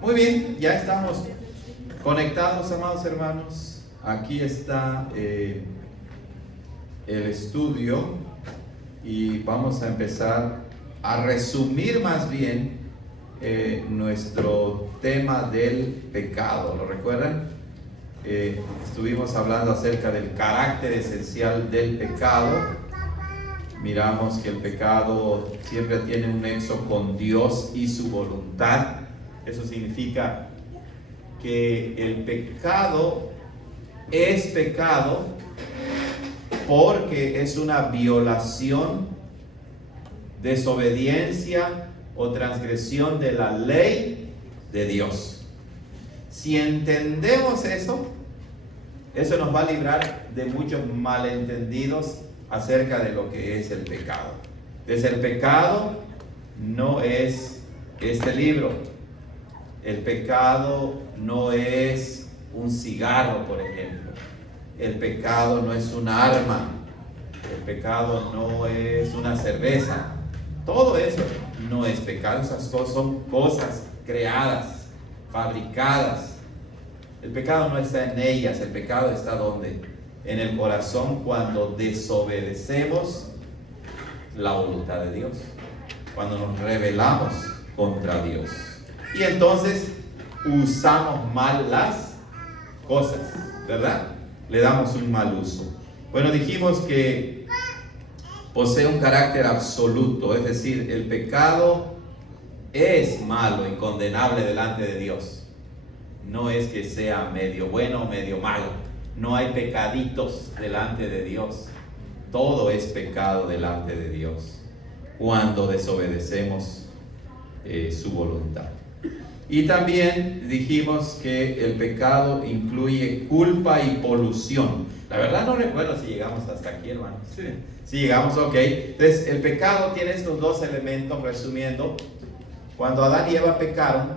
Muy bien, ya estamos conectados, amados hermanos. Aquí está el estudio y vamos a empezar a resumir más bien nuestro tema del pecado. ¿Lo recuerdan? Estuvimos hablando acerca del carácter esencial del pecado. Miramos que el pecado siempre tiene un nexo con Dios y su voluntad. Eso significa que el pecado es pecado porque es una violación, desobediencia o transgresión de la ley de Dios. Si entendemos eso, eso nos va a librar de muchos malentendidos acerca de lo que es el pecado. Entonces, el pecado no es este libro. El pecado no es un cigarro, por ejemplo. El pecado no es un arma. El pecado no es una cerveza. Todo eso no es pecado. Esas cosas son cosas creadas, fabricadas. El pecado no está en ellas. El pecado está ¿dónde? En el corazón, cuando desobedecemos la voluntad de Dios, cuando nos rebelamos contra Dios. Y entonces usamos mal las cosas, ¿verdad? Le damos un mal uso. Bueno, dijimos que posee un carácter absoluto, es decir, el pecado es malo y condenable delante de Dios. No es que sea medio bueno o medio malo. No hay pecaditos delante de Dios. Todo es pecado delante de Dios cuando desobedecemos su voluntad. Y también dijimos que el pecado incluye culpa y polución. La verdad no recuerdo si llegamos hasta aquí, hermano. Sí, llegamos, ok. Entonces, el pecado tiene estos dos elementos, resumiendo. Cuando Adán y Eva pecaron,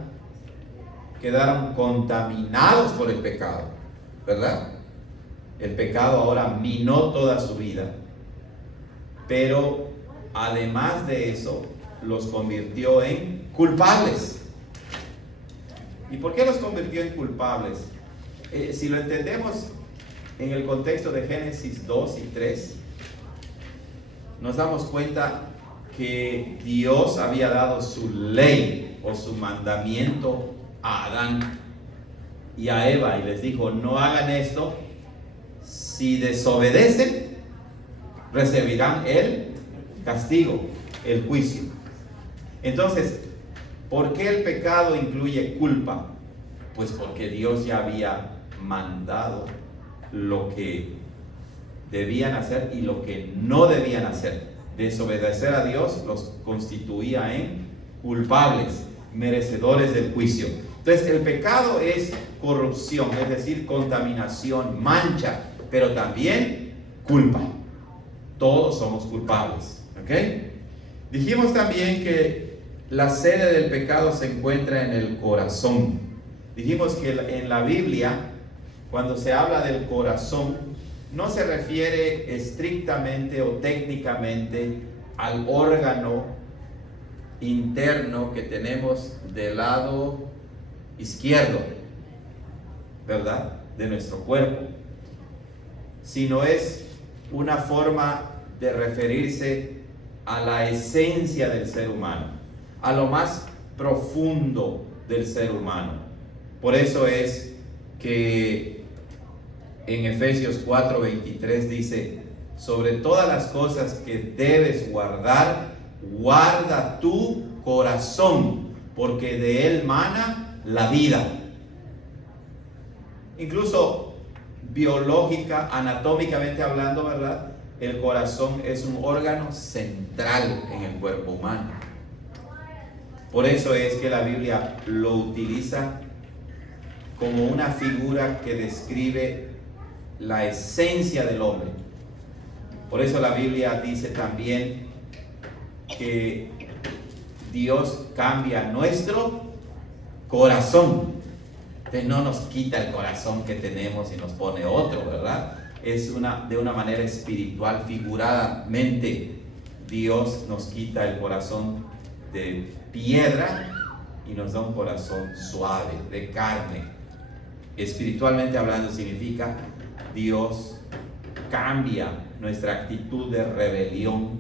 quedaron contaminados por el pecado, ¿verdad? El pecado ahora minó toda su vida. Pero además de eso, los convirtió en culpables. ¿Y por qué los convirtió en culpables? Si lo entendemos en el contexto de Génesis 2 y 3, nos damos cuenta que Dios había dado su ley o su mandamiento a Adán y a Eva y les dijo: no hagan esto. Si desobedecen, recibirán el castigo, el juicio. Entonces, ¿por qué el pecado incluye culpa? Pues porque Dios ya había mandado lo que debían hacer y lo que no debían hacer. Desobedecer a Dios los constituía en culpables, merecedores del juicio. Entonces, el pecado es corrupción, es decir, contaminación, mancha, pero también culpa. Todos somos culpables, ¿ok? Dijimos también que la sede del pecado se encuentra en el corazón. Dijimos que en la Biblia, cuando se habla del corazón, no se refiere estrictamente o técnicamente al órgano interno que tenemos del lado izquierdo, ¿verdad?, de nuestro cuerpo, sino es una forma de referirse a la esencia del ser humano, a lo más profundo del ser humano. Por eso es que en Efesios 4:23 dice: sobre todas las cosas que debes guardar, guarda tu corazón, porque de él mana la vida. Incluso biológica, anatómicamente hablando, ¿verdad?, el corazón es un órgano central en el cuerpo humano. Por eso es que la Biblia lo utiliza como una figura que describe la esencia del hombre. Por eso la Biblia dice también que Dios cambia nuestro corazón. Entonces no nos quita el corazón que tenemos y nos pone otro, ¿verdad? Es de una manera espiritual, figuradamente. Dios nos quita el corazón de piedra y nos da un corazón suave, de carne. Espiritualmente hablando significa Dios cambia nuestra actitud de rebelión,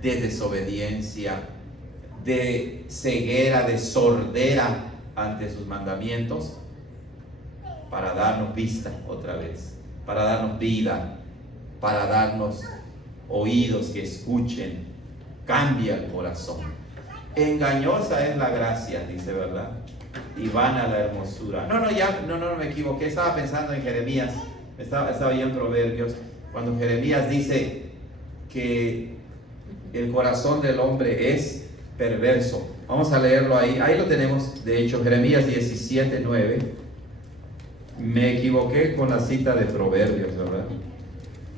de desobediencia, de ceguera, de sordera ante sus mandamientos, para darnos vista otra vez, para darnos vida, para darnos oídos que escuchen. Cambia el corazón. Engañosa es la gracia, dice, ¿verdad? Y vana la hermosura. No me equivoqué. Estaba pensando en Jeremías. Estaba yo en Proverbios. Cuando Jeremías dice que el corazón del hombre es perverso. Vamos a leerlo ahí. Ahí lo tenemos. De hecho, Jeremías 17:9. Me equivoqué con la cita de Proverbios, ¿verdad?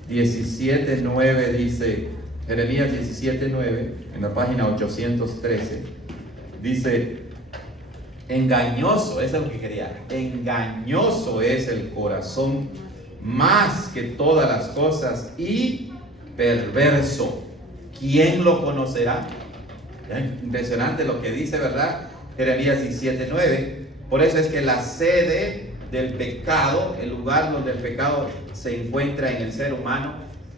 17:9 dice, Jeremías 17:9, en la página 813, dice, engañoso, eso es lo que quería, engañoso es el corazón más que todas las cosas y perverso. ¿Quién lo conocerá? Impresionante lo que dice, ¿verdad? Jeremías 17:9. Por eso es que la sede del pecado, el lugar donde el pecado se encuentra en el ser humano,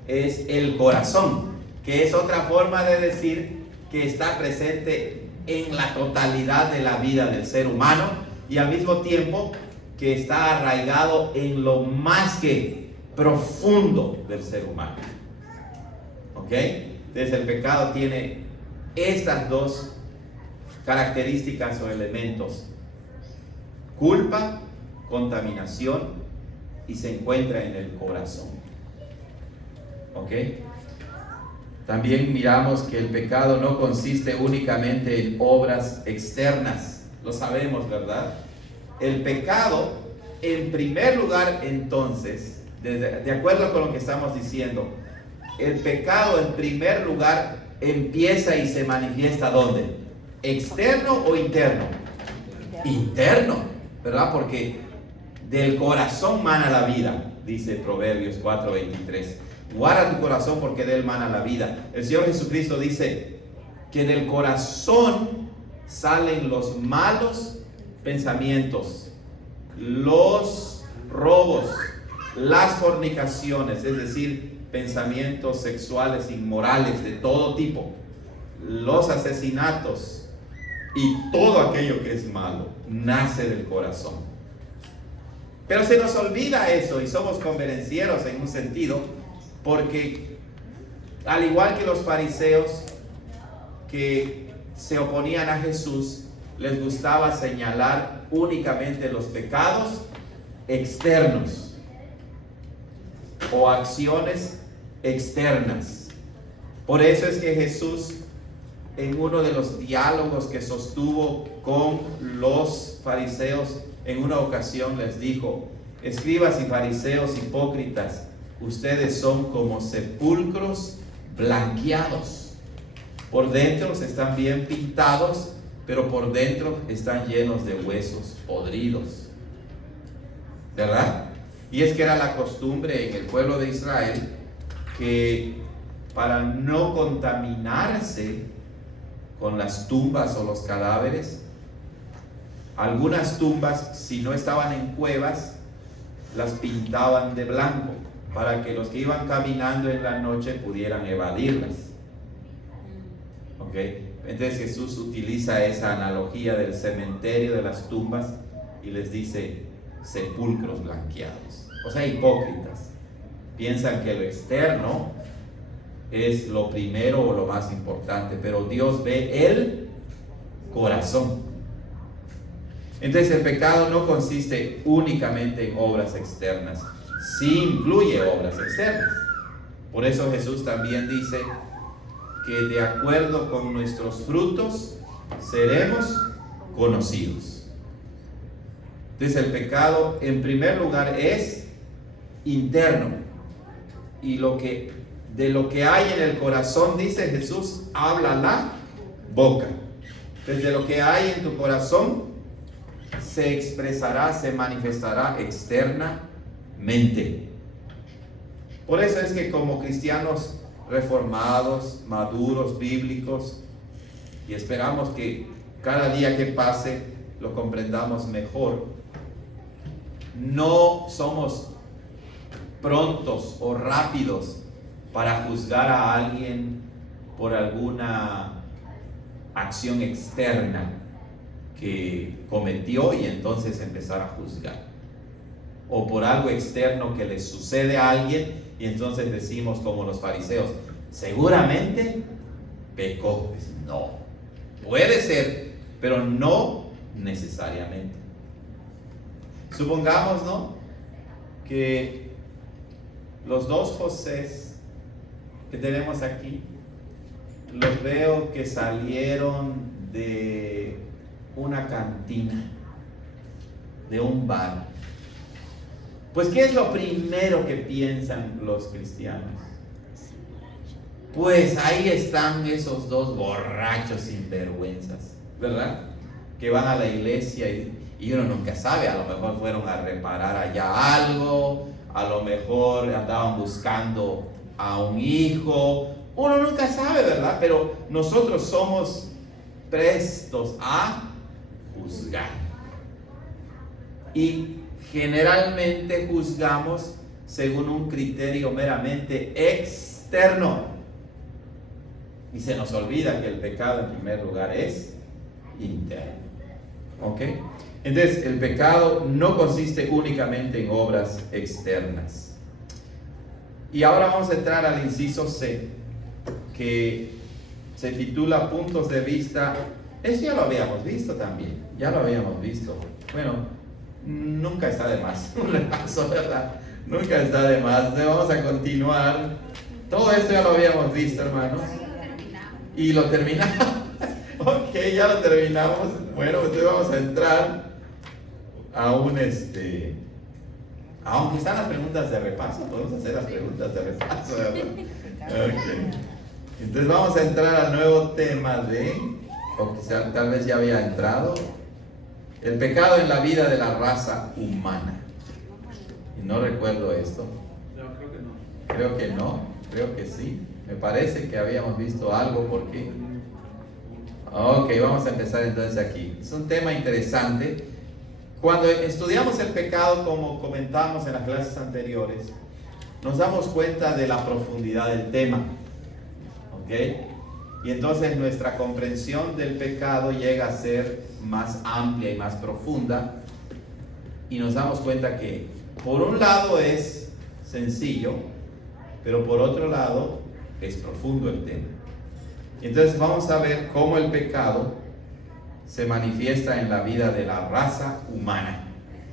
es el corazón, que es otra forma de decir que está presente en la totalidad de la vida del ser humano y al mismo tiempo que está arraigado en lo más que profundo del ser humano. ¿Ok? Entonces el pecado tiene estas dos características o elementos: culpa, contaminación, y se encuentra en el corazón. ¿Ok? También miramos que el pecado no consiste únicamente en obras externas. Lo sabemos, ¿verdad? El pecado, en primer lugar, entonces, de acuerdo con lo que estamos diciendo, el pecado en primer lugar empieza y se manifiesta ¿dónde? ¿Externo o interno? Interno, ¿verdad? Porque del corazón mana la vida, dice Proverbios 4:23. Guarda tu corazón porque de él mana la vida. El Señor Jesucristo dice que del corazón salen los malos pensamientos, los robos, las fornicaciones, es decir, pensamientos sexuales inmorales de todo tipo, los asesinatos y todo aquello que es malo, nace del corazón. Pero se nos olvida eso y somos convenencieros en un sentido, porque al igual que los fariseos que se oponían a Jesús, les gustaba señalar únicamente los pecados externos o acciones externas. Por eso es que Jesús, en uno de los diálogos que sostuvo con los fariseos, en una ocasión les dijo: escribas y fariseos hipócritas, ustedes son como sepulcros blanqueados. Por dentro están bien pintados, pero por dentro están llenos de huesos podridos. ¿Verdad? Y es que era la costumbre en el pueblo de Israel que para no contaminarse con las tumbas o los cadáveres, algunas tumbas, si no estaban en cuevas, las pintaban de blanco para que los que iban caminando en la noche pudieran evadirlas. ¿Ok? Entonces Jesús utiliza esa analogía del cementerio, de las tumbas, y les dice sepulcros blanqueados. O sea, hipócritas. Piensan que lo externo es lo primero o lo más importante, pero Dios ve el corazón. Entonces el pecado no consiste únicamente en obras externas, sí incluye obras externas. Por eso Jesús también dice que de acuerdo con nuestros frutos seremos conocidos. Entonces el pecado en primer lugar es interno, y de lo que hay en el corazón, dice Jesús, habla la boca. Desde lo que hay en tu corazón se expresará, se manifestará externamente. Por eso es que como cristianos reformados, maduros, bíblicos, y esperamos que cada día que pase lo comprendamos mejor. No somos prontos o rápidos para juzgar a alguien por alguna acción externa que cometió y entonces empezar a juzgar, o por algo externo que le sucede a alguien y entonces decimos como los fariseos, seguramente pecó. No, puede ser, pero no necesariamente. Supongamos, ¿no?, que los dos Josés que tenemos aquí, los veo que salieron de una cantina, de un bar. Pues, ¿qué es lo primero que piensan los cristianos? Pues ahí están esos dos borrachos sinvergüenzas, ¿verdad? Que van a la iglesia y uno nunca sabe, a lo mejor fueron a reparar allá algo, a lo mejor andaban buscando a un hijo, uno nunca sabe, ¿verdad? Pero nosotros somos prestos a juzgar. Y generalmente juzgamos según un criterio meramente externo. Y se nos olvida que el pecado en primer lugar es interno. ¿Ok? Entonces, el pecado no consiste únicamente en obras externas. Y ahora vamos a entrar al inciso C, que se titula Puntos de Vista. Eso ya lo habíamos visto también, ya lo habíamos visto. Bueno, nunca está de más un repaso, ¿verdad? Nunca está de más. Entonces vamos a continuar. Todo esto ya lo habíamos visto, hermanos. Y lo terminamos. Ok, ya lo terminamos. Bueno, entonces vamos a entrar a un aunque están las preguntas de repaso, podemos hacer las preguntas de repaso, ¿verdad? Okay. Entonces vamos a entrar al nuevo tema o quizá tal vez ya había entrado, el pecado en la vida de la raza humana. Y no recuerdo esto. No, creo que no. Creo que no, creo que sí. Me parece que habíamos visto algo porque... Ok, vamos a empezar entonces aquí. Es un tema interesante. Cuando estudiamos el pecado, como comentamos en las clases anteriores, nos damos cuenta de la profundidad del tema. ¿Ok? Y entonces nuestra comprensión del pecado llega a ser más amplia y más profunda. Y nos damos cuenta que por un lado es sencillo, pero por otro lado es profundo el tema. Entonces vamos a ver cómo el pecado se manifiesta en la vida de la raza humana.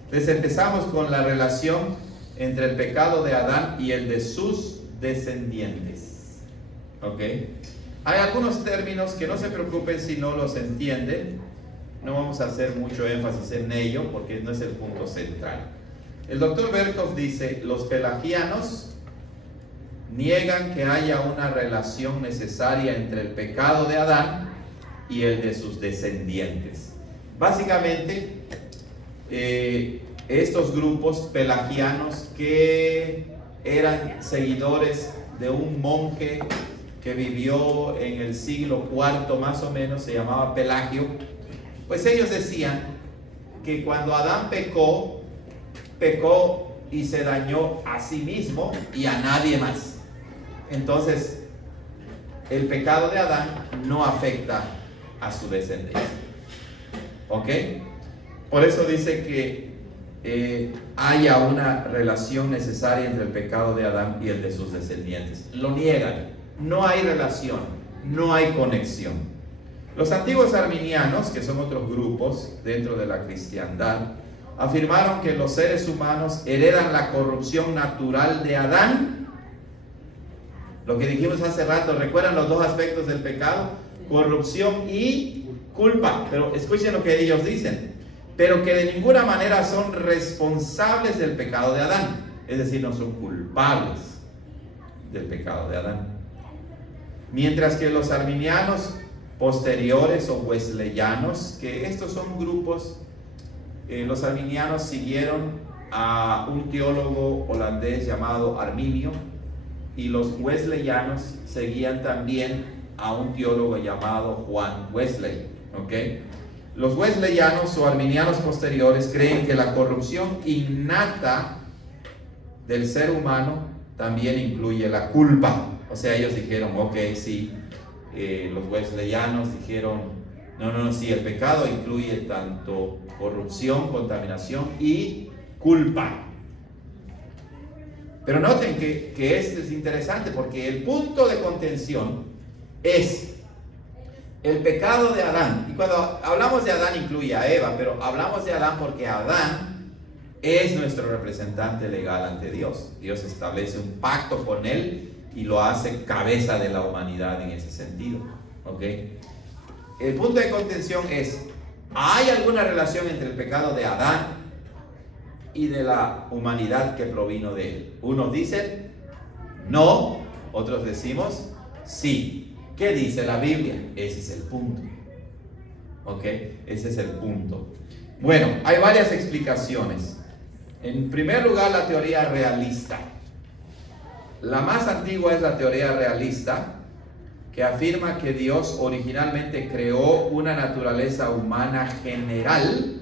Entonces empezamos con la relación entre el pecado de Adán y el de sus descendientes. ¿Ok? Hay algunos términos que no se preocupen si no los entienden. No vamos a hacer mucho énfasis en ello porque no es el punto central. El doctor Berkhoff dice, los pelagianos niegan que haya una relación necesaria entre el pecado de Adán y el de sus descendientes. Básicamente, estos grupos pelagianos que eran seguidores de un monje que vivió en el siglo IV más o menos, se llamaba Pelagio, pues ellos decían que cuando Adán pecó y se dañó a sí mismo y a nadie más. Entonces, el pecado de Adán no afecta a su descendencia. ¿Ok? Por eso dice que haya una relación necesaria entre el pecado de Adán y el de sus descendientes. Lo niegan. No hay relación, no hay conexión. Los antiguos arminianos, que son otros grupos dentro de la cristiandad, afirmaron que los seres humanos heredan la corrupción natural de Adán. Lo que dijimos hace rato, ¿recuerdan los dos aspectos del pecado? Corrupción y culpa. Pero escuchen lo que ellos dicen. Pero que de ninguna manera son responsables del pecado de Adán. Es decir, no son culpables del pecado de Adán. Mientras que los arminianos posteriores o wesleyanos, que estos son grupos, los arminianos siguieron a un teólogo holandés llamado Arminio, y los wesleyanos seguían también a un teólogo llamado Juan Wesley. ¿Ok? Los wesleyanos o arminianos posteriores creen que la corrupción innata del ser humano también incluye la culpa. O sea, ellos dijeron, ok, sí, los wesleyanos dijeron, no, sí, el pecado incluye tanto corrupción, contaminación y culpa. Pero noten que esto es interesante porque el punto de contención es el pecado de Adán. Y cuando hablamos de Adán incluye a Eva, pero hablamos de Adán porque Adán es nuestro representante legal ante Dios. Dios establece un pacto con él y lo hace cabeza de la humanidad en ese sentido. ¿Ok? El punto de contención es, ¿hay alguna relación entre el pecado de Adán y de la humanidad que provino de él? Unos dicen no, otros decimos sí. ¿Qué dice la Biblia? Ese es el punto. ¿Ok? Ese es el punto. Bueno, hay varias explicaciones. En primer lugar, la teoría realista. La más antigua es la teoría realista, que afirma que Dios originalmente creó una naturaleza humana general.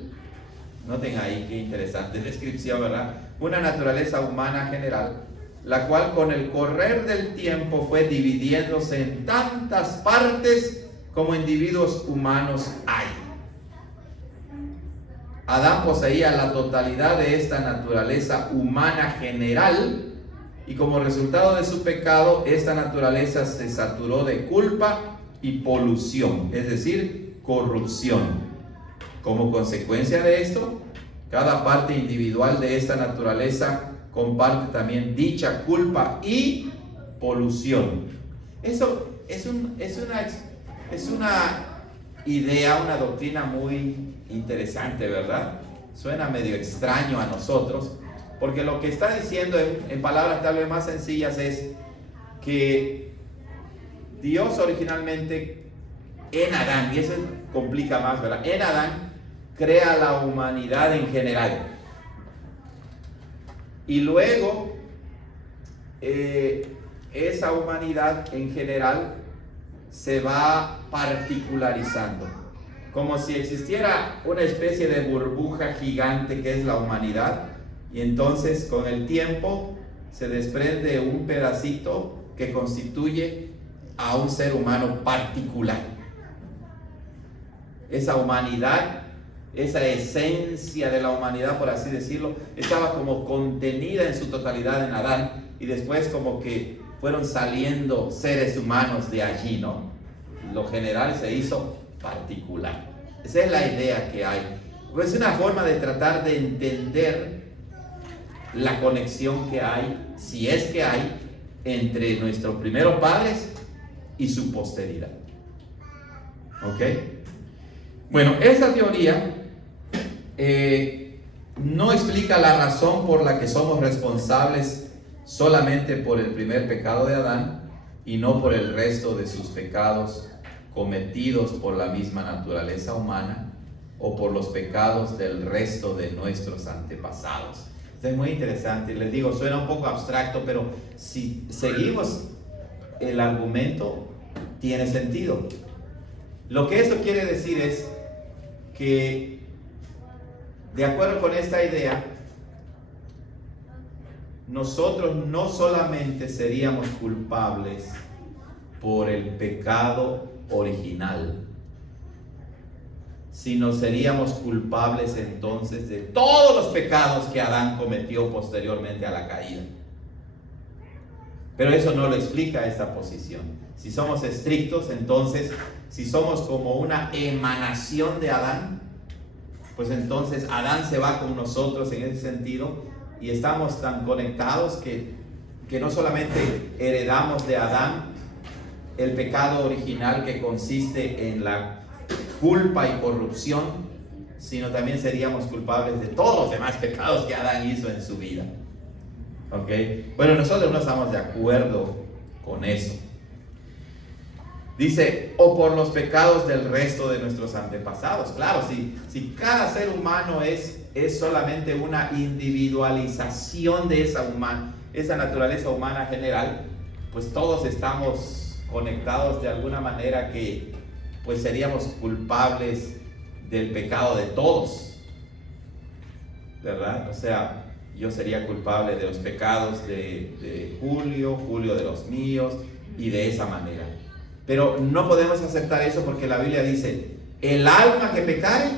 Noten ahí qué interesante descripción, ¿verdad? Una naturaleza humana general, la cual con el correr del tiempo fue dividiéndose en tantas partes como individuos humanos hay. Adán poseía la totalidad de esta naturaleza humana general y como resultado de su pecado, esta naturaleza se saturó de culpa y polución, es decir, corrupción. Como consecuencia de esto, cada parte individual de esta naturaleza comparte también dicha culpa y polución. Eso es una idea, una doctrina muy interesante, ¿verdad? Suena medio extraño a nosotros, porque lo que está diciendo en palabras tal vez más sencillas es que Dios originalmente en Adán, y eso complica más, ¿verdad? En Adán crea la humanidad en general. Y luego, esa humanidad en general se va particularizando. Como si existiera una especie de burbuja gigante que es la humanidad. Y entonces, con el tiempo, se desprende un pedacito que constituye a un ser humano particular. Esa humanidad, esa esencia de la humanidad, por así decirlo, estaba como contenida en su totalidad en Adán, y después como que fueron saliendo seres humanos de allí, ¿no? Lo general se hizo particular. Esa es la idea que hay. Es una forma de tratar de entender la conexión que hay, si es que hay, entre nuestros primeros padres y su posteridad. ¿Ok? Bueno, esa teoría no explica la razón por la que somos responsables solamente por el primer pecado de Adán y no por el resto de sus pecados cometidos por la misma naturaleza humana o por los pecados del resto de nuestros antepasados. Esto es muy interesante. Les digo, suena un poco abstracto, pero si seguimos el argumento, tiene sentido. Lo que esto quiere decir es que, de acuerdo con esta idea, nosotros no solamente seríamos culpables por el pecado original, sino seríamos culpables entonces de todos los pecados que Adán cometió posteriormente a la caída. Pero eso no lo explica esta posición. Si somos estrictos, entonces, si somos como una emanación de Adán, pues entonces Adán se va con nosotros en ese sentido, y estamos tan conectados que no solamente heredamos de Adán el pecado original que consiste en la culpa y corrupción, sino también seríamos culpables de todos los demás pecados que Adán hizo en su vida. ¿Ok? Bueno, nosotros no estamos de acuerdo con eso. Dice, o por los pecados del resto de nuestros antepasados. Claro, si cada ser humano es solamente una individualización de esa naturaleza humana general, pues todos estamos conectados de alguna manera que pues seríamos culpables del pecado de todos, ¿verdad? O sea, yo sería culpable de los pecados de Julio, Julio de los míos, y de esa manera. Pero no podemos aceptar eso porque la Biblia dice, el alma que pecare,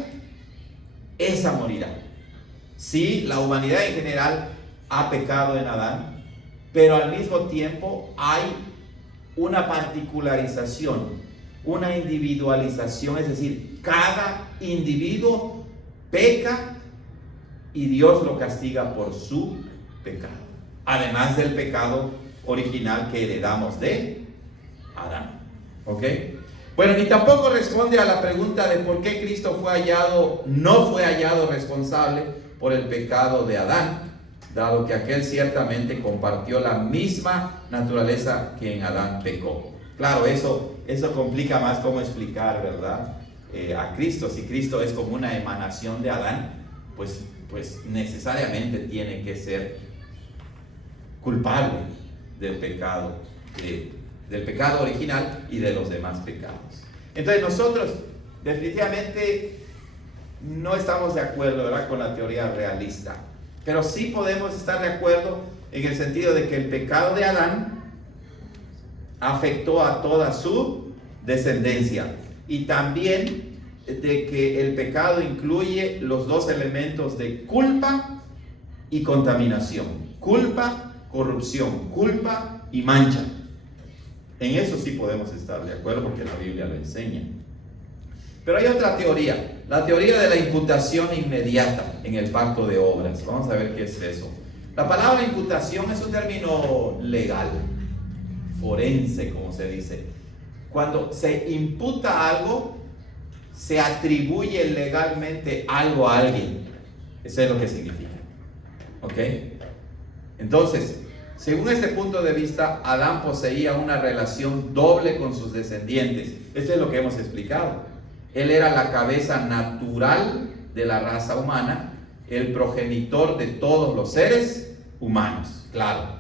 esa morirá. Sí, la humanidad en general ha pecado en Adán, pero al mismo tiempo hay una particularización, una individualización, es decir, cada individuo peca y Dios lo castiga por su pecado, además del pecado original que heredamos de Adán. ¿Ok? Bueno, ni tampoco responde a la pregunta de por qué Cristo no fue hallado responsable por el pecado de Adán, dado que aquel ciertamente compartió la misma naturaleza que en Adán pecó. Claro, eso complica más cómo explicar, ¿verdad? A Cristo. Si Cristo es como una emanación de Adán, pues necesariamente tiene que ser culpable del pecado original y de los demás pecados. Entonces nosotros definitivamente no estamos de acuerdo, ¿verdad?, con la teoría realista, pero sí podemos estar de acuerdo en el sentido de que el pecado de Adán afectó a toda su descendencia, y también de que el pecado incluye los dos elementos de culpa y contaminación. Culpa, corrupción, culpa y mancha. En eso sí podemos estar de acuerdo porque la Biblia lo enseña. Pero hay otra teoría, la teoría de la imputación inmediata en el pacto de obras. Vamos a ver qué es eso. La palabra imputación es un término legal, forense, como se dice. Cuando se imputa algo, se atribuye legalmente algo a alguien. Eso es lo que significa. ¿Ok? Entonces, según este punto de vista, Adán poseía una relación doble con sus descendientes. Esto es lo que hemos explicado. Él era la cabeza natural de la raza humana, el progenitor de todos los seres humanos. Claro,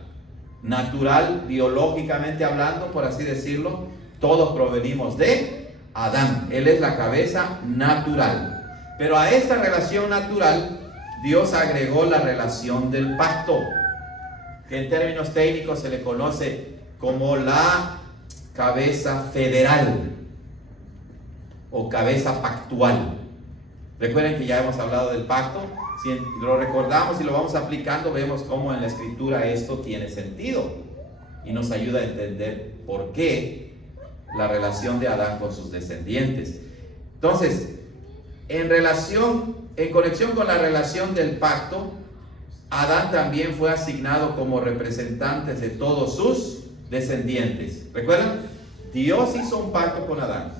natural, biológicamente hablando, por así decirlo, todos provenimos de Adán. Él es la cabeza natural. Pero a esta relación natural, Dios agregó la relación del pacto, que en términos técnicos se le conoce como la cabeza federal o cabeza pactual. Recuerden que ya hemos hablado del pacto. Si lo recordamos y lo vamos aplicando, vemos cómo en la escritura esto tiene sentido y nos ayuda a entender por qué la relación de Adán con sus descendientes. Entonces, en conexión con la relación del pacto, Adán también fue asignado como representante de todos sus descendientes. ¿Recuerdan? Dios hizo un pacto con Adán.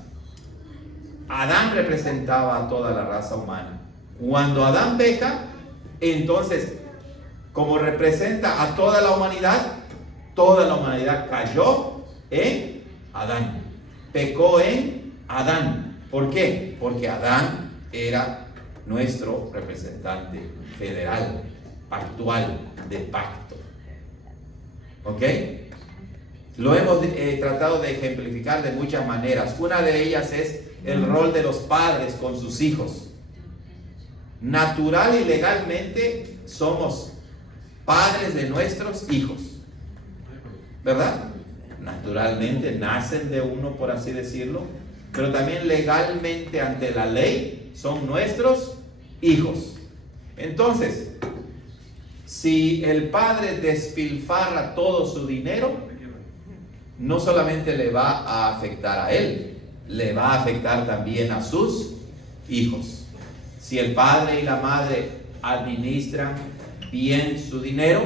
Adán representaba a toda la raza humana. Cuando Adán peca, entonces, como representa a toda la humanidad cayó en Adán. Pecó en Adán. ¿Por qué? Porque Adán era nuestro representante federal, pactual, de pacto. ¿Ok? Lo hemos tratado de ejemplificar de muchas maneras. Una de ellas es el rol de los padres con sus hijos. Natural y legalmente somos padres de nuestros hijos, ¿verdad? Naturalmente nacen de uno, por así decirlo, pero también legalmente ante la ley son nuestros hijos. Entonces, si el padre despilfarra todo su dinero, no solamente le va a afectar a él, le va a afectar también a sus hijos. Si el padre y la madre administran bien su dinero,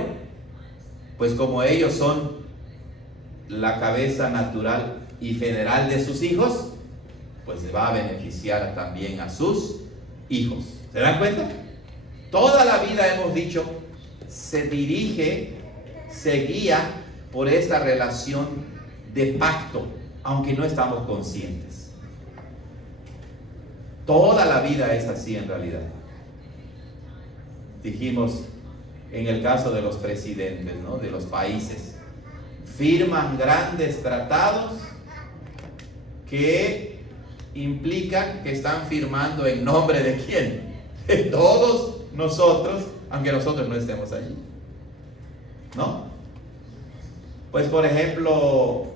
pues como ellos son la cabeza natural y federal de sus hijos, pues se va a beneficiar también a sus hijos. ¿Se dan cuenta? Toda la vida hemos dicho, se guía por esta relación de pacto, aunque no estamos conscientes. Toda la vida es así en realidad. Dijimos, en el caso de los presidentes, ¿no?, de los países, firman grandes tratados que implica que están firmando en nombre de quién, de todos nosotros, aunque nosotros no estemos allí, ¿no? Pues por ejemplo,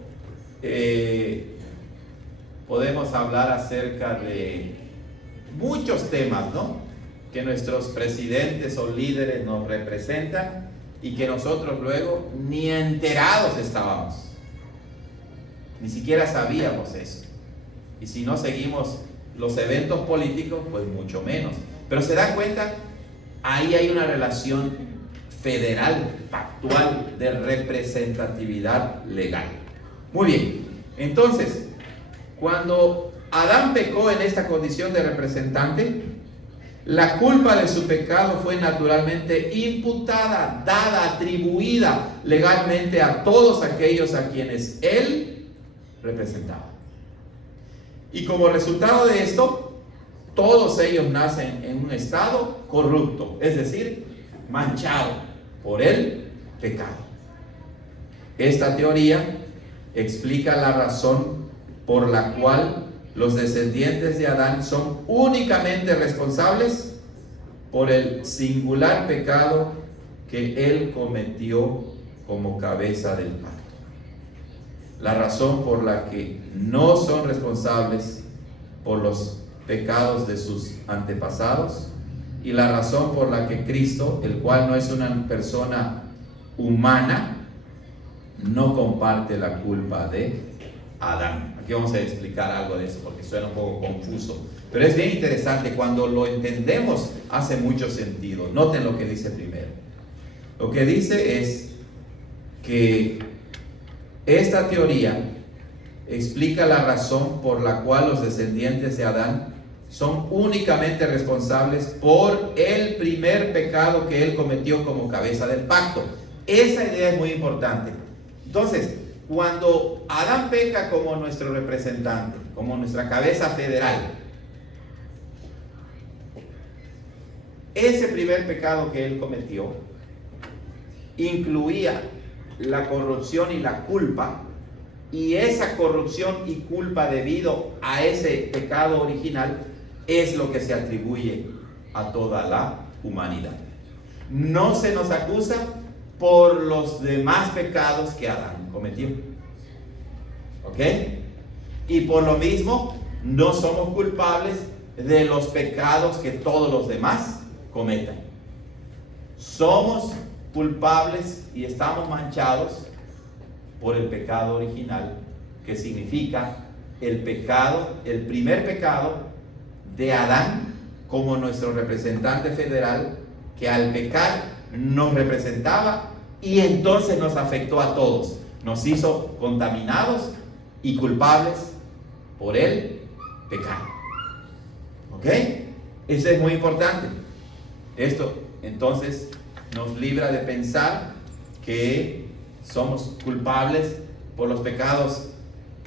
podemos hablar acerca de muchos temas, ¿no?, que nuestros presidentes o líderes nos representan y que nosotros luego ni enterados estábamos, ni siquiera sabíamos eso. Y si no seguimos los eventos políticos, pues mucho menos. Pero se dan cuenta, ahí hay una relación federal, pactual, de representatividad legal. Muy bien, entonces, cuando Adán pecó en esta condición de representante, la culpa de su pecado fue naturalmente imputada, dada, atribuida legalmente a todos aquellos a quienes él representaba. Y como resultado de esto, todos ellos nacen en un estado corrupto, es decir, manchado por el pecado. Esta teoría explica la razón por la cual los descendientes de Adán son únicamente responsables por el singular pecado que él cometió como cabeza del pacto. La razón por la que no son responsables por los pecados de sus antepasados y la razón por la que Cristo, el cual no es una persona humana, no comparte la culpa de Adán. Aquí vamos a explicar algo de eso porque suena un poco confuso, pero es bien interesante. Cuando lo entendemos hace mucho sentido. Noten lo que dice primero. Lo que dice es que esta teoría explica la razón por la cual los descendientes de Adán son únicamente responsables por el primer pecado que él cometió como cabeza del pacto. Esa idea es muy importante. Entonces, cuando Adán peca como nuestro representante, como nuestra cabeza federal, ese primer pecado que él cometió incluía la corrupción y la culpa, y esa corrupción y culpa debido a ese pecado original es lo que se atribuye a toda la humanidad. No se nos acusa por los demás pecados que Adán cometió. ¿Ok? Y por lo mismo, no somos culpables de los pecados que todos los demás cometan. Somos culpables y estamos manchados por el pecado original, que significa el pecado, el primer pecado de Adán como nuestro representante federal, que al pecar nos representaba y entonces nos afectó a todos, nos hizo contaminados y culpables por el pecado. ¿Ok? Eso es muy importante. Esto entonces nos libra de pensar que somos culpables por los pecados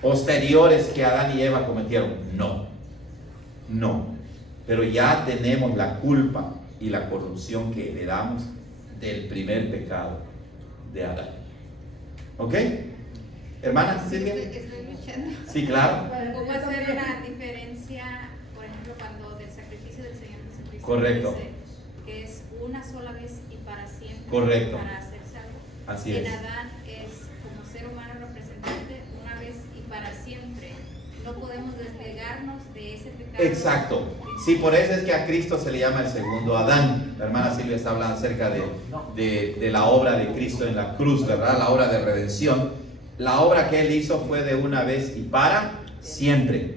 posteriores que Adán y Eva cometieron. No. Pero ya tenemos la culpa y la corrupción que heredamos del primer pecado de Adán. ¿Ok? Hermana Silvia. Estoy luchando. Sí, claro. ¿Cómo hacer una diferencia, por ejemplo, cuando del sacrificio del Señor Jesucristo? Correcto. Dice que es una sola vez y para siempre. Correcto. Para hacer salvo. Así en es. Adán es como ser humano representante una vez y para siempre. No podemos desligarnos de ese pecado. Exacto. Sí, por eso es que a Cristo se le llama el segundo Adán. La hermana Silvia está hablando acerca de la obra de Cristo en la cruz, ¿verdad? La obra de redención. La obra que Él hizo fue de una vez y para siempre.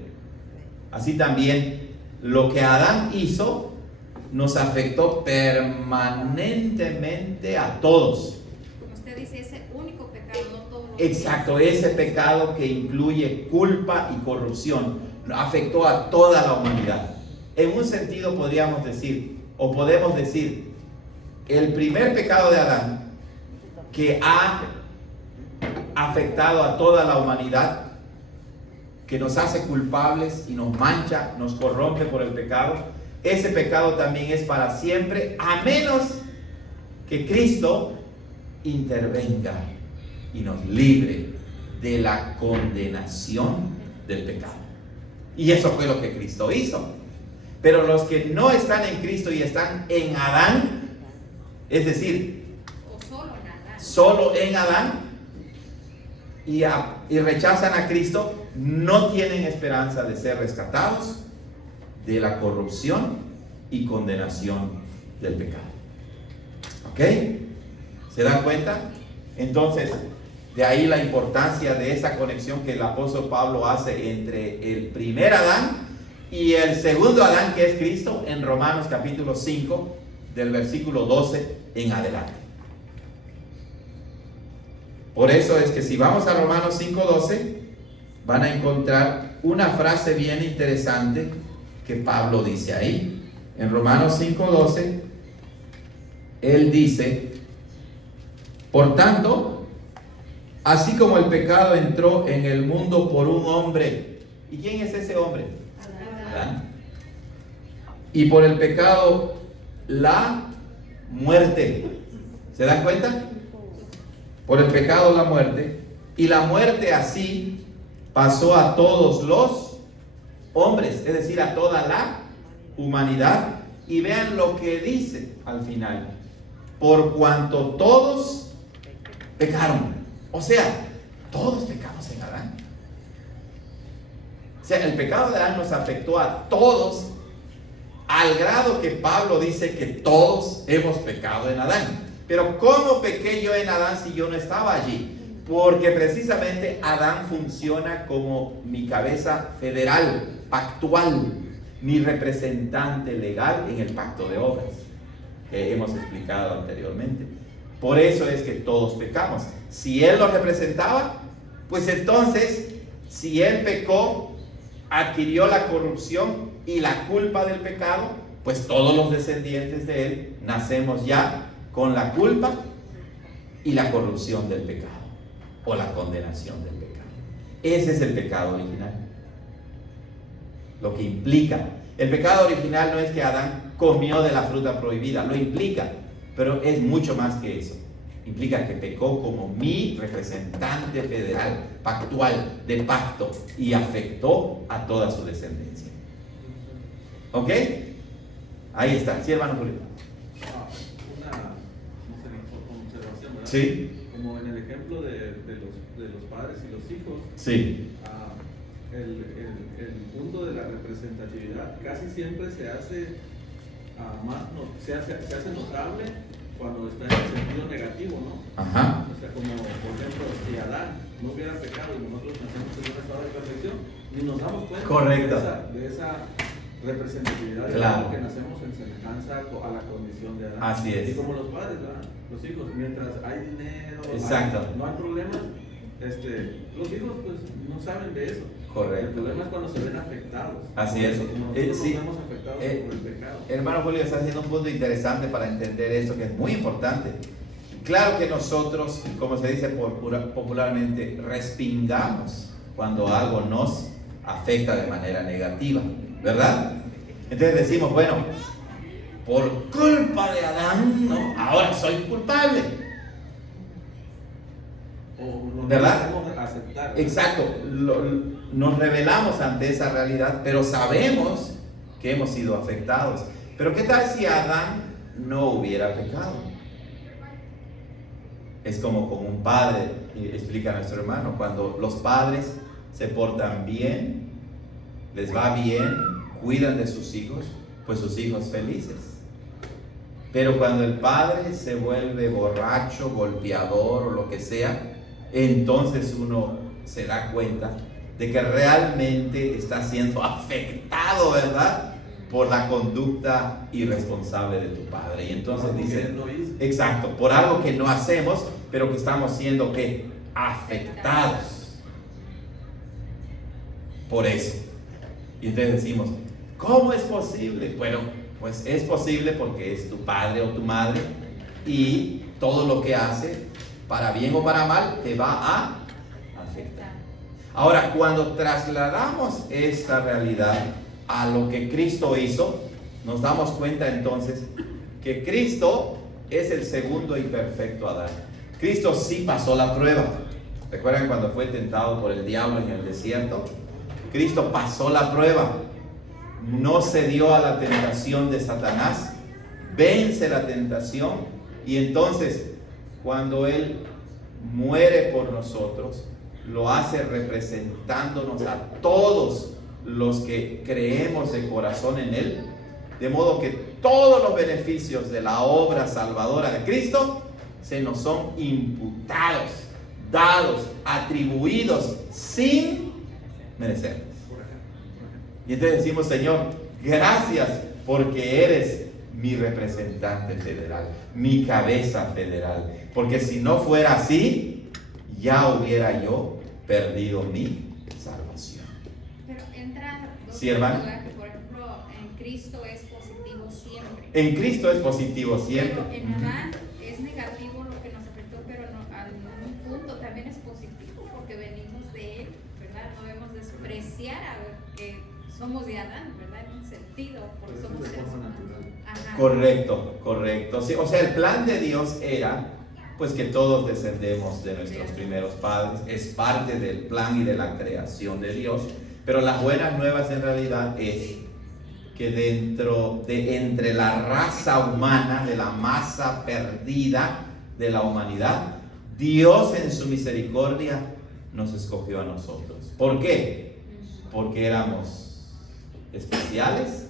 Así también, lo que Adán hizo nos afectó permanentemente a todos. Como usted dice, ese único pecado, no todo lo Exacto, ese pecado que incluye culpa y corrupción afectó a toda la humanidad. En un sentido podríamos decir, o podemos decir, el primer pecado de Adán que ha afectado a toda la humanidad, que nos hace culpables y nos mancha, nos corrompe por el pecado, ese pecado también es para siempre, a menos que Cristo intervenga y nos libre de la condenación del pecado. Y eso fue lo que Cristo hizo. Pero los que no están en Cristo y están en Adán, es decir, O solo en Adán. solo en Adán, y rechazan a Cristo, no tienen esperanza de ser rescatados de la corrupción y condenación del pecado. ¿Ok? ¿Se dan cuenta? Entonces, de ahí la importancia de esa conexión que el apóstol Pablo hace entre el primer Adán y el segundo Adán, que es Cristo, en Romanos capítulo 5, del versículo 12 en adelante. Por eso es que si vamos a Romanos 5:12, van a encontrar una frase bien interesante que Pablo dice ahí. En Romanos 5:12, él dice: por tanto, así como el pecado entró en el mundo por un hombre. ¿Y quién es ese hombre? Adán. Y por el pecado, la muerte. ¿Se dan cuenta? Por el pecado, la muerte. Y la muerte así pasó a todos los hombres, es decir, a toda la humanidad. Y vean lo que dice al final: por cuanto todos pecaron. O sea, todos pecamos en Adán. O sea, el pecado de Adán nos afectó a todos, al grado que Pablo dice que todos hemos pecado en Adán. Pero ¿cómo pequé yo en Adán si yo no estaba allí? Porque precisamente Adán funciona como mi cabeza federal, pactual, mi representante legal en el pacto de obras, que hemos explicado anteriormente. Por eso es que todos pecamos. Si él lo representaba, pues entonces, si él pecó, adquirió la corrupción y la culpa del pecado, pues todos los descendientes de él nacemos ya con la culpa y la corrupción del pecado, o la condenación del pecado. Ese es el pecado original. Lo que implica. El pecado original no es que Adán comió de la fruta prohibida, lo implica, pero es mucho más que eso. Implica que pecó como mi representante federal, pactual, de pacto, y afectó a toda su descendencia. ¿Ok? Ahí está. ¿Sí, hermano Julio? Una observación, ¿verdad? Sí. Como en el ejemplo de los padres y los hijos, Sí. el punto de la representatividad casi siempre se hace se hace notable cuando está en el sentido negativo, ¿no? Ajá. O sea, como por ejemplo, si Adán no hubiera pecado y nosotros nacemos en un estado de perfección, ni nos damos cuenta. Correcto. de esa representatividad, Claro, que nacemos en semejanza a la condición de Adán. así es. Y como los padres, ¿verdad? Los hijos, mientras hay dinero, Exacto. no hay problemas, los hijos pues no saben de eso. Correcto. El problema es cuando se ven afectados. Así es. Nosotros Sí. nos vemos afectados por el pecado. Hermano Julio está haciendo un punto interesante para entender esto, que es muy importante. Claro que nosotros, como se dice popularmente, respingamos cuando algo nos afecta de manera negativa, ¿verdad? Entonces decimos, bueno, por culpa de Adán, ¿no? Ahora soy culpable. ¿Verdad? Podemos aceptar. Exacto. Nos rebelamos ante esa realidad, pero sabemos que hemos sido afectados. Pero ¿qué tal si Adán no hubiera pecado? Es como con un padre, explica nuestro hermano, cuando los padres se portan bien, les va bien, cuidan de sus hijos, pues sus hijos felices. Pero cuando el padre se vuelve borracho, golpeador o lo que sea, entonces uno se da cuenta de que realmente está siendo afectado, ¿verdad?, por la conducta irresponsable de tu padre. Y entonces dice, exacto, por algo que no hacemos, pero que estamos siendo ¿qué? Afectados por eso. Y entonces decimos, ¿cómo es posible? Bueno, pues es posible porque es tu padre o tu madre, y todo lo que hace, para bien o para mal, te va a afectar. Ahora, cuando trasladamos esta realidad a lo que Cristo hizo, nos damos cuenta entonces que Cristo es el segundo y perfecto Adán. Cristo sí pasó la prueba. ¿Recuerdan cuando fue tentado por el diablo en el desierto? Cristo pasó la prueba, no cedió a la tentación de Satanás, vence la tentación, y entonces cuando Él muere por nosotros, lo hace representándonos a todos los que creemos de corazón en Él, de modo que todos los beneficios de la obra salvadora de Cristo se nos son imputados, dados, atribuidos sin merecerlos. Y entonces decimos: Señor, gracias porque eres mi representante federal, mi cabeza federal, porque si no fuera así, ya hubiera yo perdido mi salvación. Pero entra dos Sí, hermano. cosas, que por ejemplo en Cristo es positivo siempre. En Cristo es positivo siempre. Pero en Adán es negativo lo que nos afectó, pero no, en un punto también es positivo porque venimos de Él, ¿verdad? No debemos despreciar a ver que somos de Adán, ¿verdad? En un sentido, porque Pero eso somos es de seres forma humanos. natural. Ajá. Correcto, correcto. Sí, o sea, el plan de Dios era pues que todos descendemos de nuestros primeros padres. Es parte del plan y de la creación de Dios. Pero las buenas nuevas en realidad es que entre la raza humana, de la masa perdida de la humanidad, Dios en su misericordia nos escogió a nosotros. ¿Por qué? Porque éramos especiales,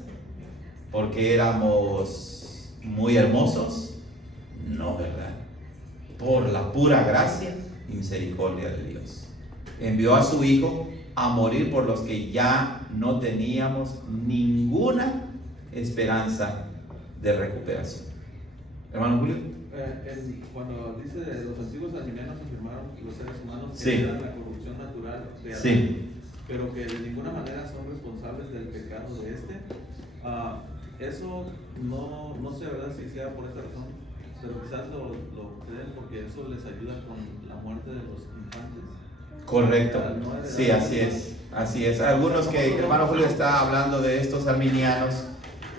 porque éramos muy hermosos. No, ¿verdad? Por la pura gracia y misericordia de Dios. Envió a su Hijo a morir por los que ya no teníamos ninguna esperanza de recuperación. Hermano Julio. Cuando dice de los antiguos alienígenas afirmaron los seres humanos que Sí. eran la corrupción natural de Adán, Sí. pero que de ninguna manera son responsables del pecado de eso no sé, ¿verdad?, si sea por esta razón, pero quizás lo creen porque eso les ayuda con la muerte de los infantes. Correcto. Sí, así es. Así es. Algunos que, hermano Julio está hablando de estos arminianos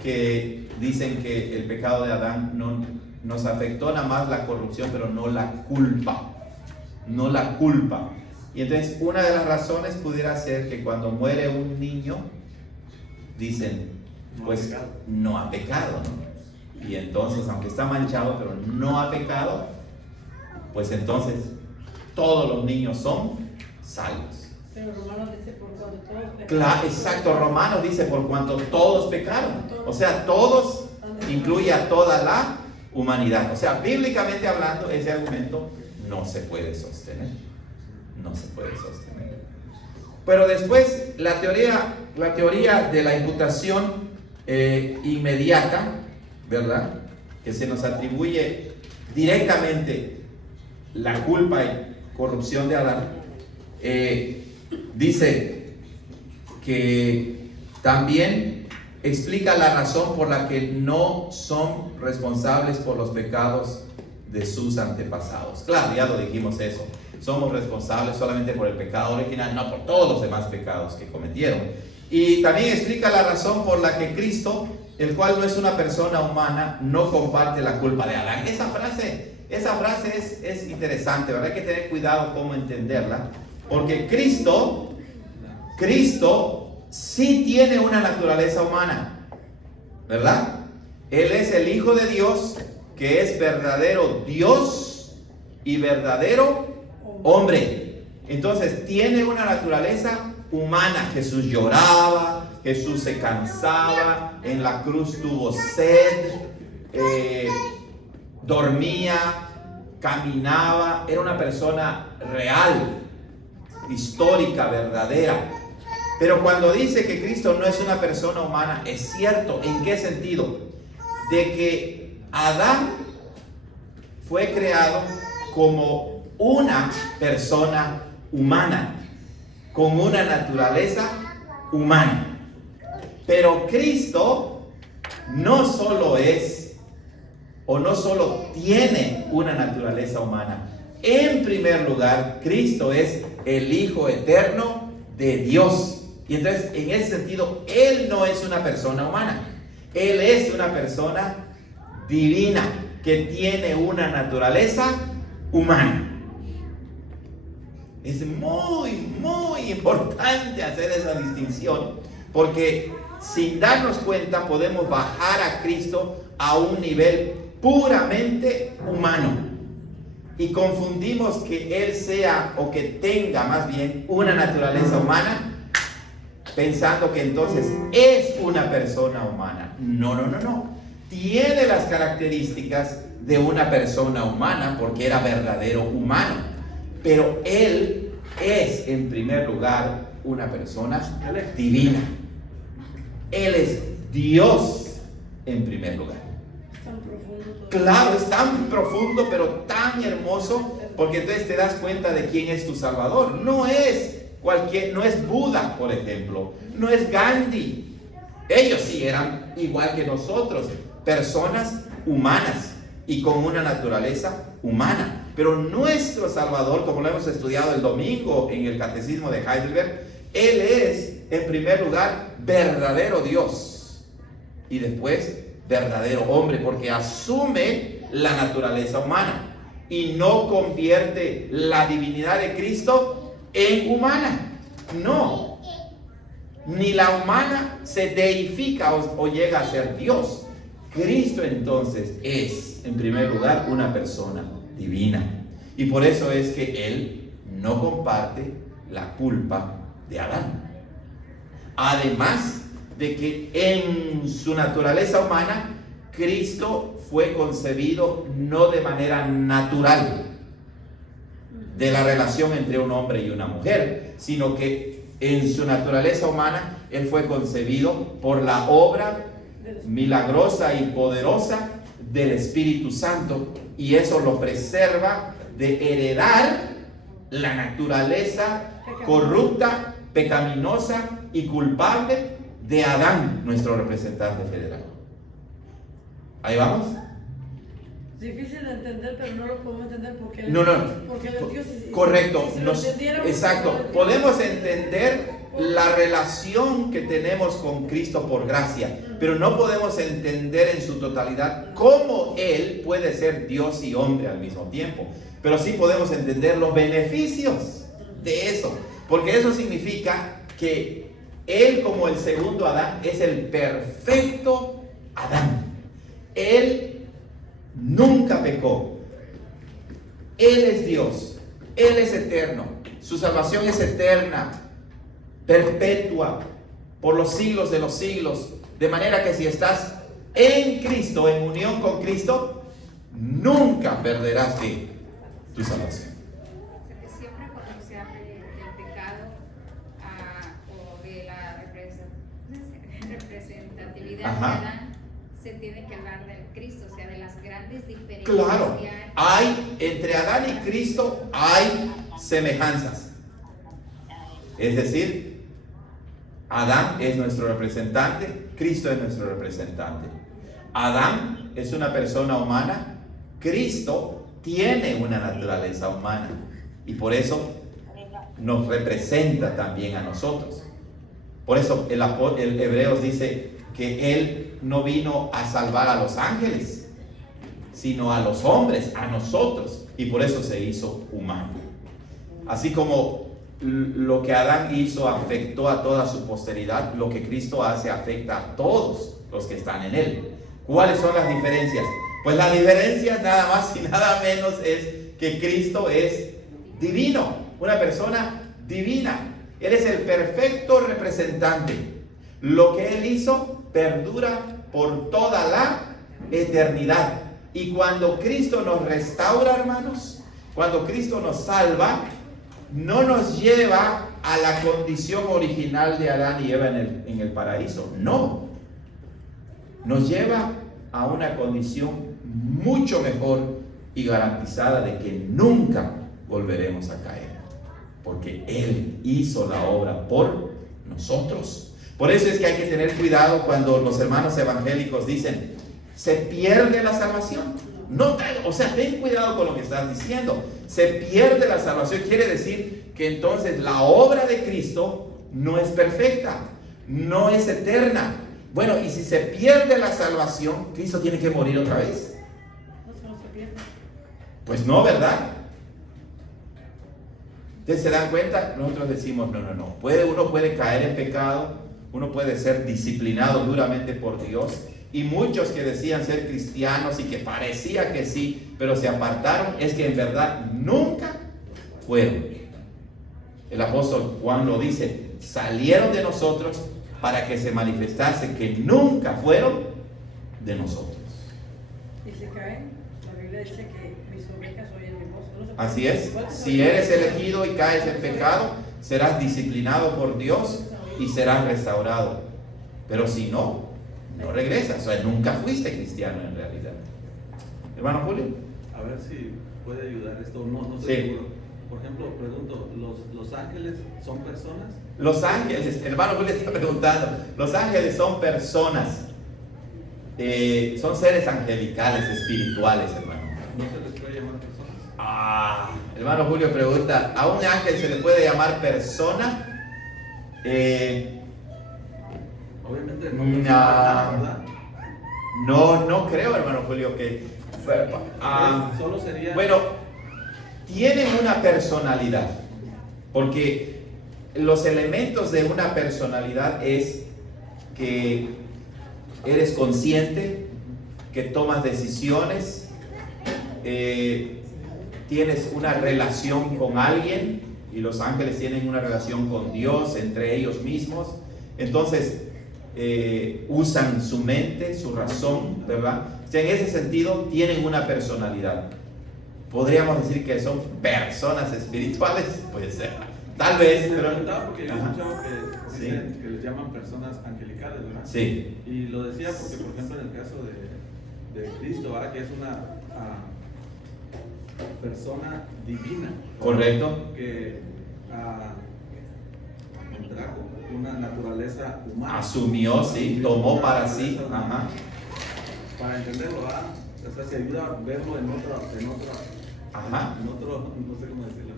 que dicen que el pecado de Adán no nos afectó nada más la corrupción, pero no la culpa. No la culpa. Y entonces una de las razones pudiera ser que cuando muere un niño, dicen, pues no ha pecado, ¿no? Y entonces, aunque está manchado, pero no ha pecado, pues entonces todos los niños son salvos. Pero Romanos dice por cuanto todos pecaron. Claro, exacto, Romanos dice por cuanto todos pecaron. O sea, todos incluye a toda la humanidad. O sea, bíblicamente hablando, ese argumento no se puede sostener. No se puede sostener. Pero después, la teoría de la imputación inmediata, ¿verdad?, que se nos atribuye directamente la culpa y corrupción de Adán, dice que también explica la razón por la que no son responsables por los pecados de sus antepasados. Claro, ya lo dijimos eso. Somos responsables solamente por el pecado original, no por todos los demás pecados que cometieron. Y también explica la razón por la que Cristo, el cual no es una persona humana, no comparte la culpa de Adán. Esa frase es interesante, ¿verdad? Hay que tener cuidado cómo entenderla, porque Cristo sí tiene una naturaleza humana, ¿verdad? Él es el Hijo de Dios, que es verdadero Dios y verdadero hombre. Entonces tiene una naturaleza humana. Jesús lloraba, Jesús se cansaba, en la cruz tuvo sed, dormía, caminaba, era una persona real, histórica, verdadera. Pero cuando dice que Cristo no es una persona humana, es cierto. ¿En qué sentido? De que Adán fue creado como una persona humana, con una naturaleza humana. Pero Cristo no solo es, o no solo tiene una naturaleza humana. En primer lugar, Cristo es el Hijo eterno de Dios. Y entonces, en ese sentido, Él no es una persona humana. Él es una persona divina que tiene una naturaleza humana. Es muy, muy importante hacer esa distinción, porque sin darnos cuenta podemos bajar a Cristo a un nivel puramente humano y confundimos que Él sea, o que tenga más bien, una naturaleza humana, pensando que entonces es una persona humana. No. Tiene las características de una persona humana porque era verdadero humano, pero Él es en primer lugar una persona divina. Él es Dios en primer lugar. Tan profundo. Claro, es tan profundo, pero tan hermoso, porque entonces te das cuenta de quién es tu Salvador. No es Buda, por ejemplo, no es Gandhi. Ellos sí eran igual que nosotros, personas humanas y con una naturaleza humana. Pero nuestro Salvador, como lo hemos estudiado el domingo en el Catecismo de Heidelberg, Él es, en primer lugar, verdadero Dios y después verdadero hombre, porque asume la naturaleza humana y no convierte la divinidad de Cristo en humana. No, ni la humana se deifica o llega a ser Dios. Cristo entonces es, en primer lugar, una persona divina. Y por eso es que Él no comparte la culpa de Adán. Además de que en su naturaleza humana, Cristo fue concebido no de manera natural de la relación entre un hombre y una mujer, sino que en su naturaleza humana, Él fue concebido por la obra milagrosa y poderosa del Espíritu Santo, y eso lo preserva de heredar la naturaleza corrupta, pecaminosa y culpable de Adán, nuestro representante federal. ¿Ahí vamos? Difícil de entender, pero no lo podemos entender porque porque los dioses, correcto, si lo entendiéramos, exacto. Podemos entender la relación que tenemos con Cristo por gracia, pero no podemos entender en su totalidad cómo Él puede ser Dios y hombre al mismo tiempo. Pero sí podemos entender los beneficios de eso, porque eso significa que Él, como el segundo Adán, es el perfecto Adán. Él nunca pecó. Él es Dios. Él es eterno. Su salvación es eterna, perpetua, por los siglos de los siglos. De manera que si estás en Cristo, en unión con Cristo, nunca perderás tu salvación. Siempre cuando se habla del pecado o de la representatividad Ajá. de Adán, se tiene que hablar del Cristo, o sea, de las grandes diferencias Claro, que hay. hay entre Adán y Cristo hay semejanzas. Es decir, Adán es nuestro representante, Cristo es nuestro representante. Adán es una persona humana, Cristo tiene una naturaleza humana y por eso nos representa también a nosotros. Por eso el Hebreos dice que Él no vino a salvar a los ángeles, sino a los hombres, a nosotros, y por eso se hizo humano. Así como lo que Adán hizo afectó a toda su posteridad, lo que Cristo hace afecta a todos los que están en Él. ¿Cuáles son las diferencias? Pues la diferencia nada más y nada menos es que Cristo es divino, una persona divina. Él es el perfecto representante. Lo que Él hizo perdura por toda la eternidad. Y cuando Cristo nos restaura, hermanos, cuando Cristo nos salva, no nos lleva a la condición original de Adán y Eva en el paraíso. No. Nos lleva a una condición mucho mejor y garantizada de que nunca volveremos a caer. Porque Él hizo la obra por nosotros. Por eso es que hay que tener cuidado cuando los hermanos evangélicos dicen, se pierde la salvación. No, o sea, ten cuidado con lo que estás diciendo. Se pierde la salvación quiere decir que entonces la obra de Cristo no es perfecta, no es eterna. Bueno, y si se pierde la salvación, Cristo tiene que morir otra vez. No se pierde. Pues no, ¿verdad? Entonces, ¿se dan cuenta? Nosotros decimos, no. Uno puede caer en pecado, uno puede ser disciplinado duramente por Dios. Y muchos que decían ser cristianos y que parecía que sí, pero se apartaron, es que en verdad nunca fueron. El apóstol Juan lo dice, salieron de nosotros para que se manifestase que nunca fueron de nosotros. Y se caen, la Biblia dice que mis ovejas oyen mi voz. Así es, si eres elegido y caes en pecado, serás disciplinado por Dios y serás restaurado. Pero si no regresas, o sea, nunca fuiste cristiano en realidad. Hermano Julio. A ver si puede ayudar esto, no estoy seguro. Por ejemplo, pregunto, ¿los ángeles son personas? Los ángeles, hermano Julio está preguntando, los ángeles son personas, son seres angelicales, espirituales, hermano. ¿No se les puede llamar personas? Hermano Julio pregunta, ¿a un ángel se le puede llamar persona? Obviamente ¿verdad? No creo, hermano Julio, que solo sería... Bueno, tienen una personalidad, porque los elementos de una personalidad es que eres consciente, que tomas decisiones, tienes una relación con alguien, y los ángeles tienen una relación con Dios entre ellos mismos. Entonces usan su mente, su razón, ¿verdad? O sea, en ese sentido tienen una personalidad. ¿Podríamos decir que son personas espirituales? Puede ser. Tal vez, pero... Porque yo he escuchado que dicen que les llaman personas angelicales, ¿verdad? Sí. Y lo decía porque, por ejemplo, en el caso de Cristo, ¿verdad? Que es una persona divina. Correcto. Que contrajo una naturaleza humana. Asumió, sí, tomó para sí. Ajá. Para entenderlo, ¿verdad? O sea, se ayuda a verlo en otro, no sé cómo decirlo.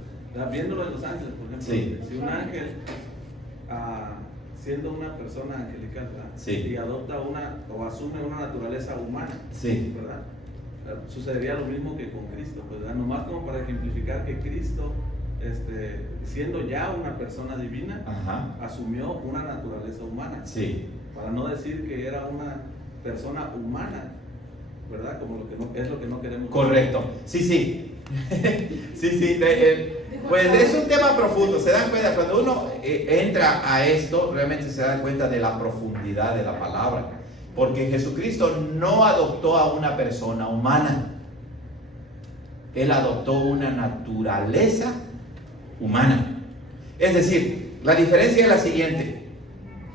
Viéndolo en los ángeles, por ejemplo. Sí. Si un ángel, siendo una persona angelical, ¿verdad? Sí. Y adopta o asume una naturaleza humana, Sí. ¿verdad? Sucedería lo mismo que con Cristo, ¿verdad? Nomás como para ejemplificar que Cristo, siendo ya una persona divina, Ajá. asumió una naturaleza humana. Sí. Para no decir que era una persona humana, ¿verdad? Como es lo que no queremos. Correcto. Sí. Pues es un tema profundo. Se dan cuenta, cuando uno entra a esto, realmente se da cuenta de la profundidad de la palabra. Porque Jesucristo no adoptó a una persona humana. Él adoptó una naturaleza humana. Es decir, la diferencia es la siguiente.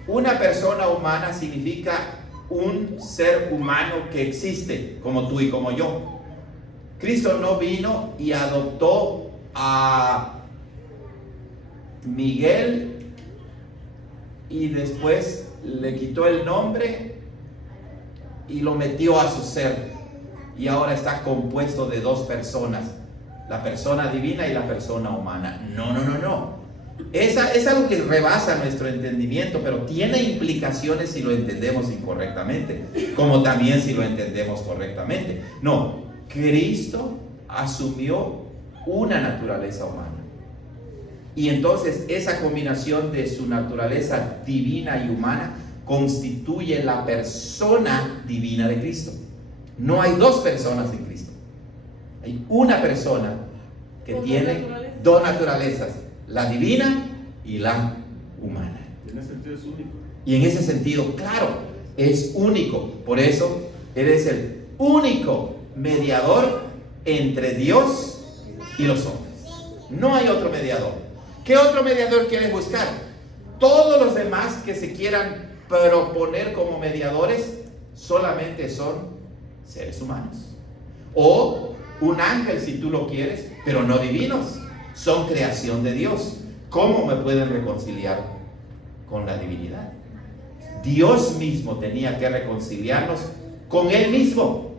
Una persona humana significa un ser humano que existe, como tú y como yo. Cristo no vino y adoptó a Miguel y después le quitó el nombre y lo metió a su ser, y ahora está compuesto de dos personas, la persona divina y la persona humana. No. Es algo que rebasa nuestro entendimiento, pero tiene implicaciones si lo entendemos incorrectamente, como también si lo entendemos correctamente. No, Cristo asumió una naturaleza humana. Y entonces esa combinación de su naturaleza divina y humana constituye la persona divina de Cristo. No hay dos personas en Cristo. Hay una persona que tiene dos naturalezas, la divina y la humana. Y en ese sentido es único. Y en ese sentido, claro, es único. Por eso eres el único mediador entre Dios y los hombres. No hay otro mediador. ¿Qué otro mediador quieres buscar? Todos los demás que se quieran proponer como mediadores solamente son seres humanos. O un ángel si tú lo quieres, pero no divinos. Son creación de Dios. ¿Cómo me pueden reconciliar con la divinidad? Dios mismo tenía que reconciliarnos con Él mismo.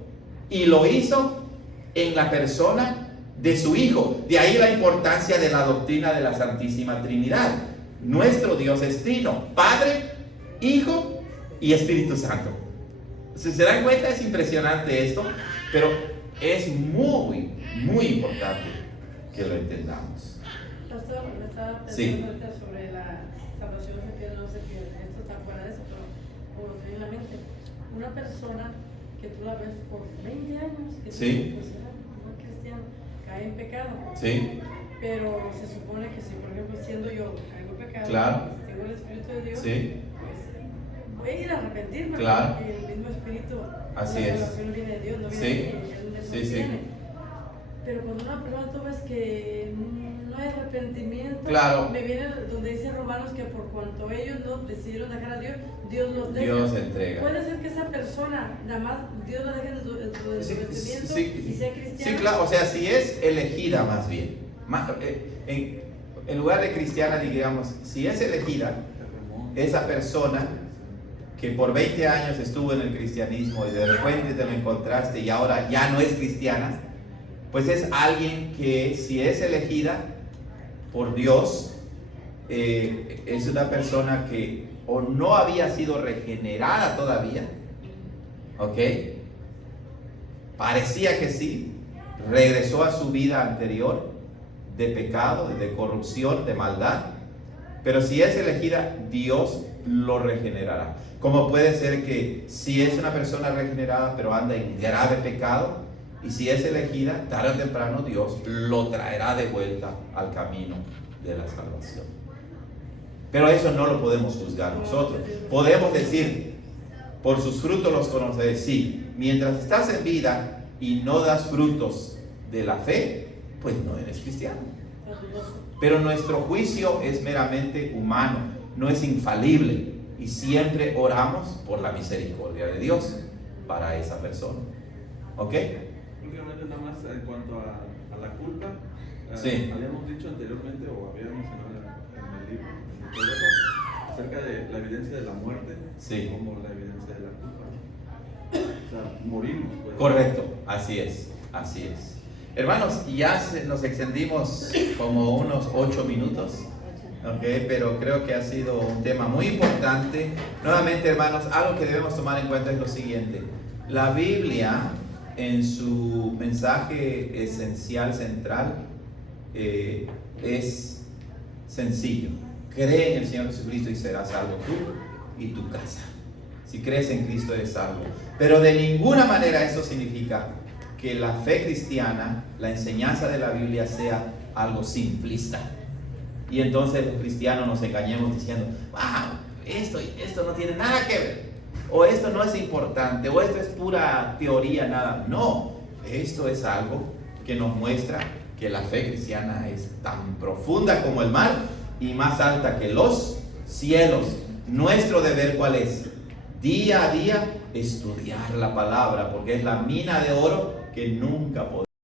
Y lo hizo en la persona de su Hijo. De ahí la importancia de la doctrina de la Santísima Trinidad. Nuestro Dios es trino: Padre, Hijo y Espíritu Santo. Si se dan cuenta, es impresionante esto, pero es muy, muy importante que lo entendamos. pastor, me estaba pensando Sí. ahorita sobre la salvación se pierde, no se pierde. Esto está fuera de eso, pero como lo tenía en la mente. Una persona que tú la ves por 20 años, que Sí. pues era un cristiano, cae en pecado. Sí, Pero se supone que si, por ejemplo, siendo yo, caigo en pecado, Claro. pues, tengo el Espíritu de Dios, sí, pues voy a ir a arrepentirme, Claro. porque el mismo Espíritu, Así la es. salvación viene de Dios, no viene Sí. de mí, Él me Sí, sí. sostiene. Pero cuando una persona tú ves que no hay arrepentimiento, Claro. me viene donde dice Romanos que por cuanto ellos no decidieron dejar a Dios, Dios los deja. Dios entrega. Puede ser que esa persona, nada más Dios la deje en su Sí, arrepentimiento sí, y sea cristiana. Sí, claro, o sea, si es elegida más bien, en lugar de cristiana, digamos, si es elegida, esa persona que por 20 años estuvo en el cristianismo y de repente te lo encontraste y ahora ya no es cristiana, pues es alguien que si es elegida por Dios, es una persona que o no había sido regenerada todavía, ¿ok? Parecía que sí, regresó a su vida anterior de pecado, de corrupción, de maldad, pero si es elegida, Dios lo regenerará. Como puede ser que si es una persona regenerada pero anda en grave pecado, y si es elegida, tarde o temprano Dios lo traerá de vuelta al camino de la salvación. Pero eso no lo podemos juzgar nosotros. Podemos decir, por sus frutos los conoceréis. Sí, mientras estás en vida y no das frutos de la fe, pues no eres cristiano. Pero nuestro juicio es meramente humano, no es infalible. Y siempre oramos por la misericordia de Dios para esa persona. ¿Ok? Últimamente nada más en cuanto a la culpa, Sí. habíamos dicho anteriormente o habíamos mencionado en el libro, en el progreso, acerca de la evidencia de la muerte Sí. como la evidencia de la culpa. O sea, morimos. Pues. Correcto, así es, así es. Hermanos, ya nos extendimos como unos 8 minutos, ¿ok? Pero creo que ha sido un tema muy importante. Nuevamente, hermanos, algo que debemos tomar en cuenta es lo siguiente. La Biblia, en su mensaje esencial, central, es sencillo. Cree en el Señor Jesucristo y serás salvo tú y tu casa. Si crees en Cristo eres salvo. Pero de ninguna manera eso significa que la fe cristiana, la enseñanza de la Biblia sea algo simplista. Y entonces los cristianos nos engañemos diciendo, wow, esto no tiene nada que ver. O esto no es importante, o esto es pura teoría, nada. No, esto es algo que nos muestra que la fe cristiana es tan profunda como el mar y más alta que los cielos. Nuestro deber, ¿cuál es? Día a día estudiar la palabra, porque es la mina de oro que nunca podemos